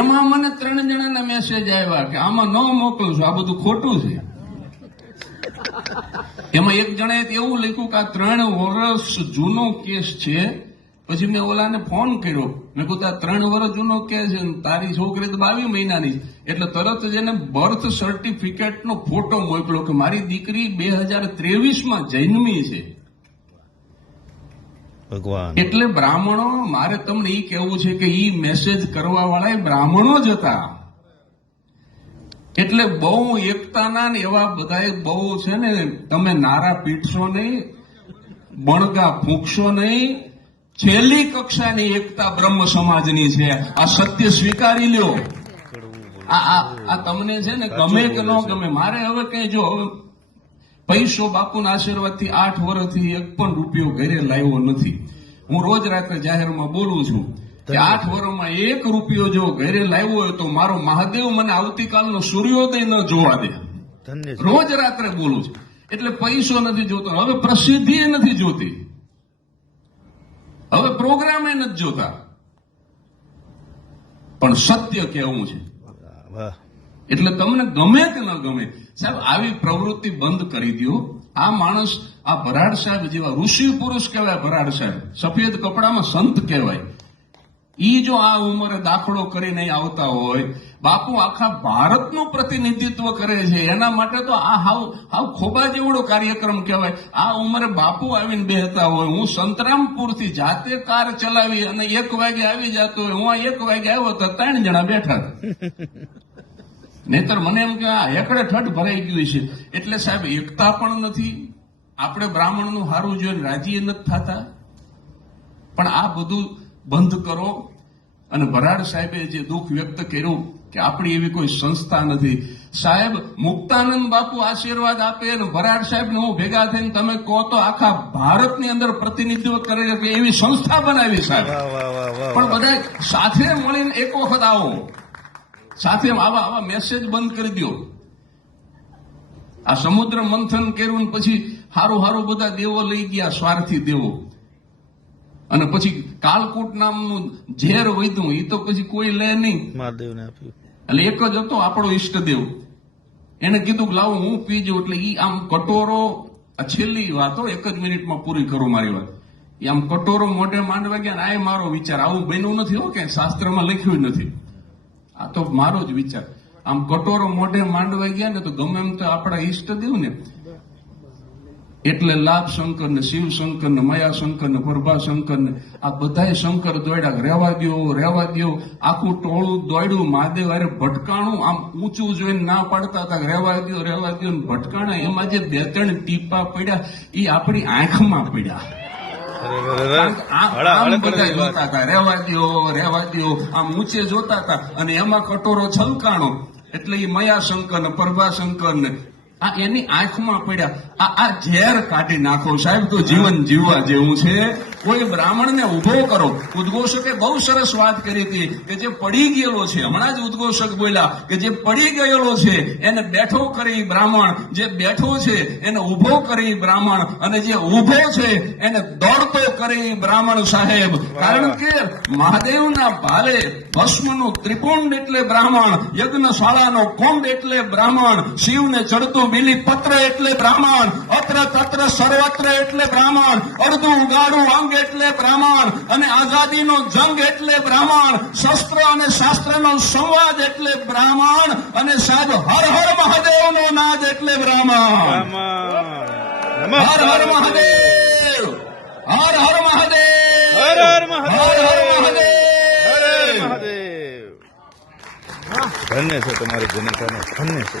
એમાં મને 3 જણાના મેસેજ આવ્યા કે આમાં ન મોકલું છું, આ બધું ખોટું છે. એમાં એક જણાએ એવું લખ્યું કે આ 3 વર્ષ જૂનો કેસ છે. પછી મેં ઓલાને ફોન કર્યો, મેં કહ્યું આ 3 વર્ષ જૂનો કેસ છે, તારી છોકરી તો 22 મહિનાની. એટલે તરત જ એને બર્થ સર્ટિફિકેટનો ફોટો મોકલ્યો કે મારી દીકરી 2023માં જન્મી છે. ભગવાન. એટલે બ્રાહ્મણો, મારે તમને ઈ કહેવું છે કે ઈ મેસેજ કરવા વાળા બ્રાહ્મણો જ હતા. એટલે બહુ એકતાના ને એવા બધા બહુ છે ને, તમે નારા પીટશો નહીં, બણગા ફૂંકશો નહીં. છેલ્લી કક્ષાની એકતા બ્રહ્મ સમાજની છે. આ સત્ય સ્વીકારી લ્યો. આ તમને છે ને ગમે કે ન ગમે, મારે હવે કઈ જો હવે પૈસો બાપુના આશીર્વાદથી 8 વર્ષથી 1 પણ રૂપિયો ઘરે લાવ્યો નથી. હું રોજ રાત્રે જાહેરમાં બોલું છું કે 8 વર્ષમાં 1 રૂપિયો જો ઘરે લાવ્યો હોય તો મારો મહાદેવ મને આવતીકાલનો સૂર્યોદય ન જોવા દે. રોજ રાત્રે બોલું છું. એટલે પૈસો નથી જોતો, હવે પ્રસિદ્ધિ નથી જોતી, હવે પ્રોગ્રામે નથી જોતા, પણ સત્ય કેવું છે. એટલે તમને ગમે કે ન ગમે, સાહેબ આવી પ્રવૃત્તિ બંધ કરી દો. આ માણસ, આ ભરાડ સાહેબ જેવા ઋષિ પુરુષ કહેવાય. ભરાડ સાહેબ સફેદ કપડામાં સંત કહેવાય. ઈ જો આ ઉંમરે દાખલો કરીને આવતા હોય, બાપુ આખા ભારતનું પ્રતિનિધિત્વ કરે છે, એના માટે તો આ હાવ ખોબા જેવડો કાર્યક્રમ કહેવાય. આ ઉંમરે બાપુ આવીને બેહતા હોય. હું સંતરામપુરથી જાતે કાર ચલાવી અને 1 વાગે આવી જતો હોય. હું આ 1 વાગે આવ્યો તો 3 જણા બેઠા. નહીતર મને એમ કે આ એકડે ઠઠ ભરાઈ ગયું છે. એટલે સાહેબ એકતા પણ નથી. આપણે બ્રાહ્મણનું હારું જોઈને રાજી નથી થતા. પણ આ બધું બંધ કરો. અને ભરાડ સાહેબે જે દુઃખ વ્યક્ત કર્યું કે આપણી એવી કોઈ સંસ્થા નથી. સાહેબ મુક્તાનંદ બાપુ આશીર્વાદ આપે અને ભરાડ સાહેબ ને હું ભેગા થઈને તમે કહો તો આખા ભારતની અંદર પ્રતિનિધિત્વ કરે કે એવી સંસ્થા બનાવી સાહેબ. પણ બધા સાથે મળીને એક વખત આવો, સાથે આવા મેસેજ બંધ કરી દો. આ સમુદ્ર મંથન કર્યું ને પછી હારું બધા દેવો લઈ ગયા, સ્વાર્થી દેવો. અને પછી કાલકૂટ નામનું ઝેર વધ્યું, એ તો પછી કોઈ લે નહીં. મહાદેવને આપ્યું. એટલે એક જ હતો આપણો ઈષ્ટદેવ. એને કીધું કે લાવો હું પી જાઉં. એટલે ઈ આમ કટોરો, આ છેલ્લી વાતો 1 જ મિનિટમાં પૂરી કરું મારી વાત. એ આમ કટોરો મોઢે માંડવા ગયા ને આ મારો વિચાર, આવું બન્યું નથી હો, કે શાસ્ત્રમાં લખ્યું નથી, આ તો મારો જ વિચાર. આમ કટોરો મોઢે માંડવા ગયા ને તો ગમે એમ તો આપણા ઈષ્ટદેવ ને, એટલે લાભ શંકર ને, શિવ શંકર ને, મયા શંકર ને, પ્રભા શંકર ને, આ બધાય શંકર દોડ્યા. રહેવા દો. આખું ટોળું દોડ્યું. મહાદેવ અરે ભટકાણું, આમ ઊંચું જોઈને ના પાડતા હતા, રહેવા દો ને ભટકાણા. એમાં જે 2-3 ટીપા પડ્યા એ આપણી આંખમાં પડ્યા. આમ બધા જોતા હતા, રહેવા દો, આમ ઊંચે જોતા હતા. અને એમાં કટોરો છલકાણો. એટલે એ મયા શંકર ને, પ્રભા શંકર ને, આ એની આંખમાં પડ્યા. આ ઝેર કાઢી નાખો સાહેબ, તો જીવન જીવવા જેવું છે. કોઈ બ્રાહ્મણને ઉભો કરો. ઉદ્ઘોષકે બહુ સરસ વાત કરી હતી કે જે પડી ગયેલો છે, હમણાં જ ઉદ્ઘોષક બોલ્યા કે જે પડી ગયેલો છે એને બેઠો કરી બ્રાહ્મણ, જે બેઠો છે એને ઉભો કરી બ્રાહ્મણ, અને જે ઉભો છે એને દોડતો કરી બ્રાહ્મણ સાહેબ. કારણ કે મહાદેવના ભાલે ભસ્મનું ત્રિપુંડ એટલે બ્રાહ્મણ, યજ્ઞશાળાનો કુંડ એટલે બ્રાહ્મણ, શિવને ચડતું બીલી પત્ર એટલે બ્રાહ્મણ, અત્ર તત્ર સર્વત્ર એટલે બ્રાહ્મણ, અડધું ઉગાડું અંગ એટલે બ્રાહ્મણ, અને આઝાદીનો જંગ એટલે બ્રાહ્મણ, શસ્ત્ર અને શાસ્ત્રનો સંવાદ એટલે બ્રાહ્મણ, અને સાહેબ હર હર મહાદેવનો નાદ એટલે બ્રાહ્મણ. હર હર મહાદેવ, હર હર મહાદેવ, હર હર મહાદેવ. ધન્ય છે તમારી ભૂમિકાને, ધન્ય છે.